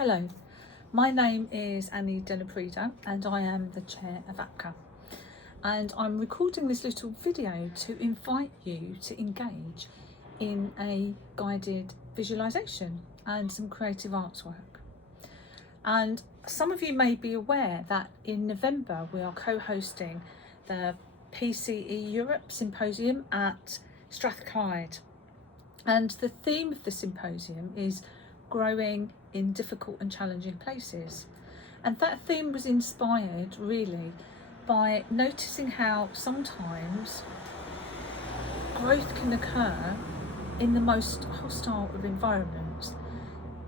Hello, my name is Prida and I am the chair of APCA, and I'm recording this little video to invite you to engage in a guided visualisation and some creative arts work. And some of you may be aware that in November we are co-hosting the PCE Europe Symposium at Strathclyde, and the theme of the symposium is growing in difficult and challenging places. And that theme was inspired really by noticing how sometimes growth can occur in the most hostile of environments,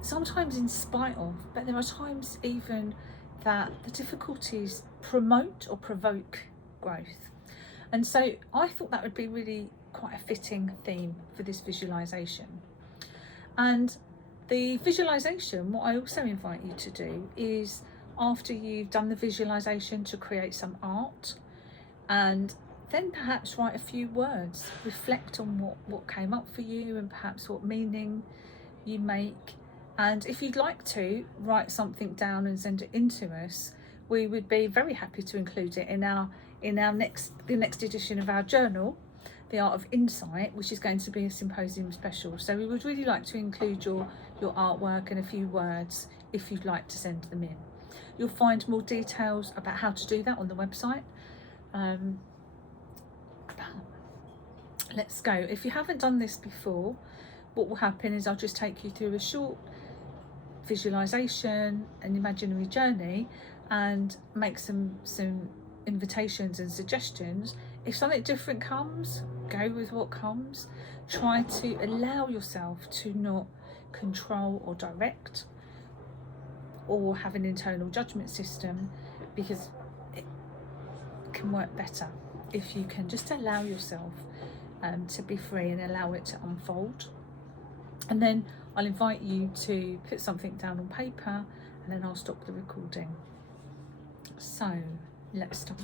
sometimes in spite of, but there are times even that the difficulties promote or provoke growth. And so I thought that would be really quite a fitting theme for this visualisation. And the visualisation, what I also invite you to do is, after you've done the visualisation, to create some art and then perhaps write a few words, reflect on what came up for you and perhaps what meaning you make. And if you'd like to write something down and send it in to us, we would be very happy to include it in the next edition of our journal, The Art of Insight, which is going to be a symposium special. So we would really like to include your artwork and a few words if you'd like to send them in. You'll find more details about how to do that on the website. Let's go. If you haven't done this before, what will happen is I'll just take you through a short visualization, an imaginary journey, and make some invitations and suggestions. If something different comes, go with what comes. Try to allow yourself to not control or direct or have an internal judgment system, because it can work better if you can just allow yourself to be free and allow it to unfold. And then I'll invite you to put something down on paper, and then I'll stop the recording. So let's start.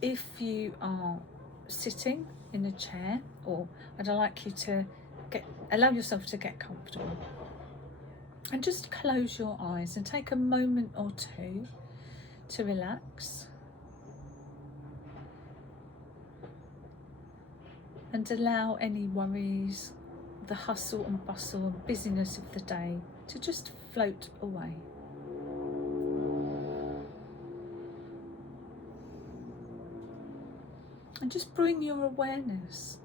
If you are sitting in a chair, or I'd like you to allow yourself to get comfortable, and just close your eyes and take a moment or two to relax and allow any worries, the hustle and bustle and busyness of the day to just float away. And just bring your awareness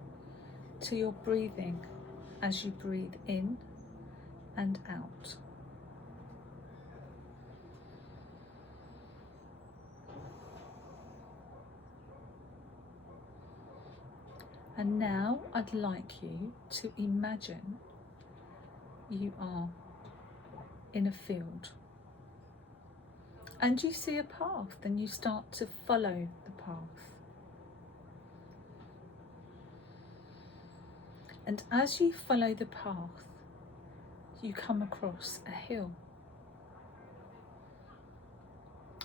to your breathing as you breathe in and out. And now I'd like you to imagine you are in a field and you see a path, and you start to follow the path. And as you follow the path, you come across a hill.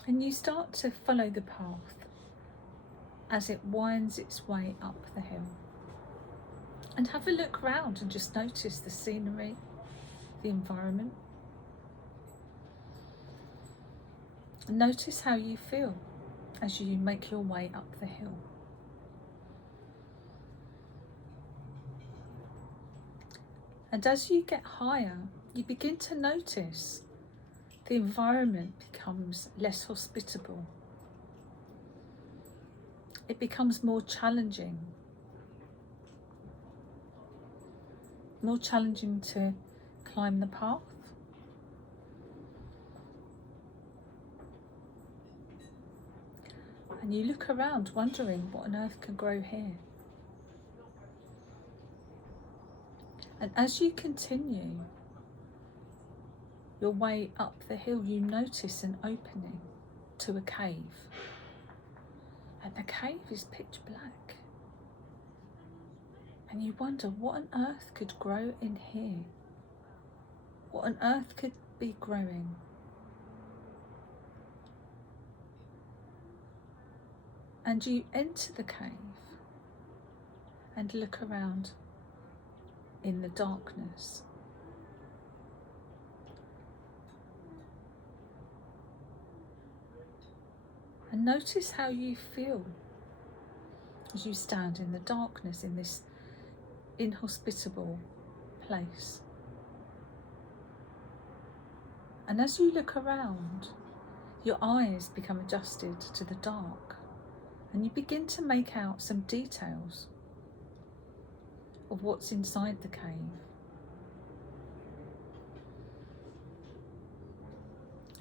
And you start to follow the path as it winds its way up the hill. And have a look around and just notice the scenery, the environment. And notice how you feel as you make your way up the hill. And as you get higher, you begin to notice the environment becomes less hospitable. It becomes more challenging to climb the path. And you look around wondering what on earth can grow here. And as you continue your way up the hill, you notice an opening to a cave. And the cave is pitch black. And you wonder what on earth could grow in here? What on earth could be growing? And you enter the cave and look around in the darkness. And notice how you feel as you stand in the darkness in this inhospitable place. And as you look around, your eyes become adjusted to the dark, and you begin to make out some details of what's inside the cave.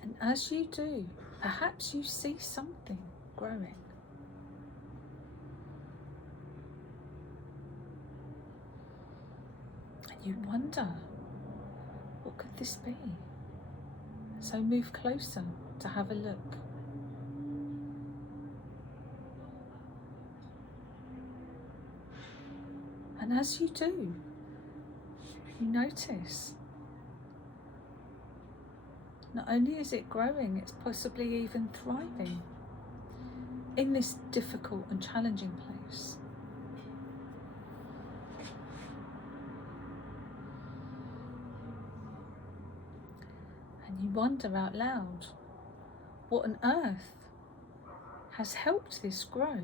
And as you do, perhaps you see something growing. And you wonder, what could this be? So move closer to have a look. And as you do, you notice not only is it growing, it's possibly even thriving in this difficult and challenging place. And you wonder out loud, what on earth has helped this grow?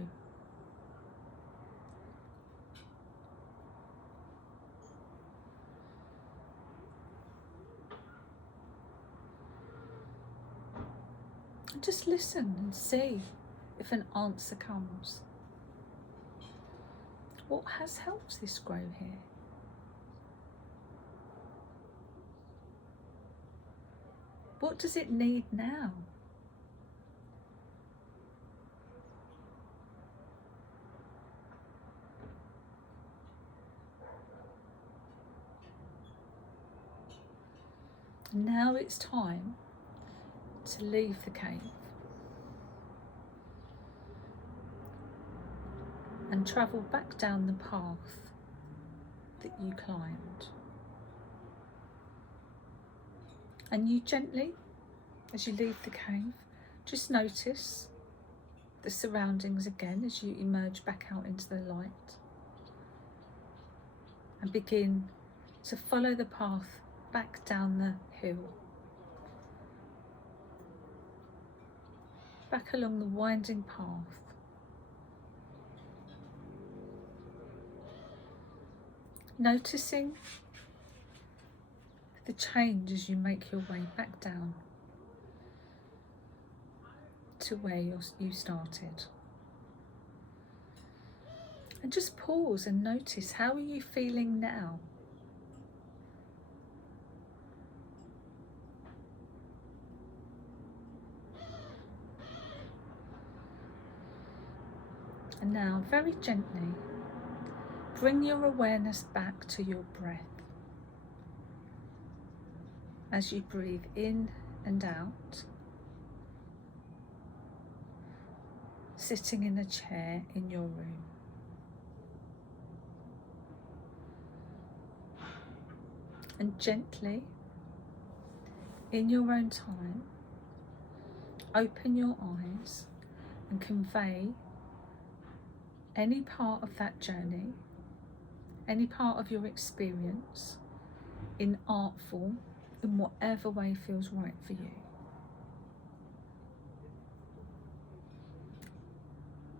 And just listen and see if an answer comes. What has helped this grow here? What does it need now? Now it's time to leave the cave and travel back down the path that you climbed. And you gently, as you leave the cave, just notice the surroundings again as you emerge back out into the light, and begin to follow the path back down the hill, back along the winding path. Noticing the change as you make your way back down to where you started. And just pause and notice, how are you feeling now? And now, very gently, bring your awareness back to your breath as you breathe in and out, sitting in a chair in your room. And gently, in your own time, open your eyes and convey any part of that journey, any part of your experience, in art form, in whatever way feels right for you.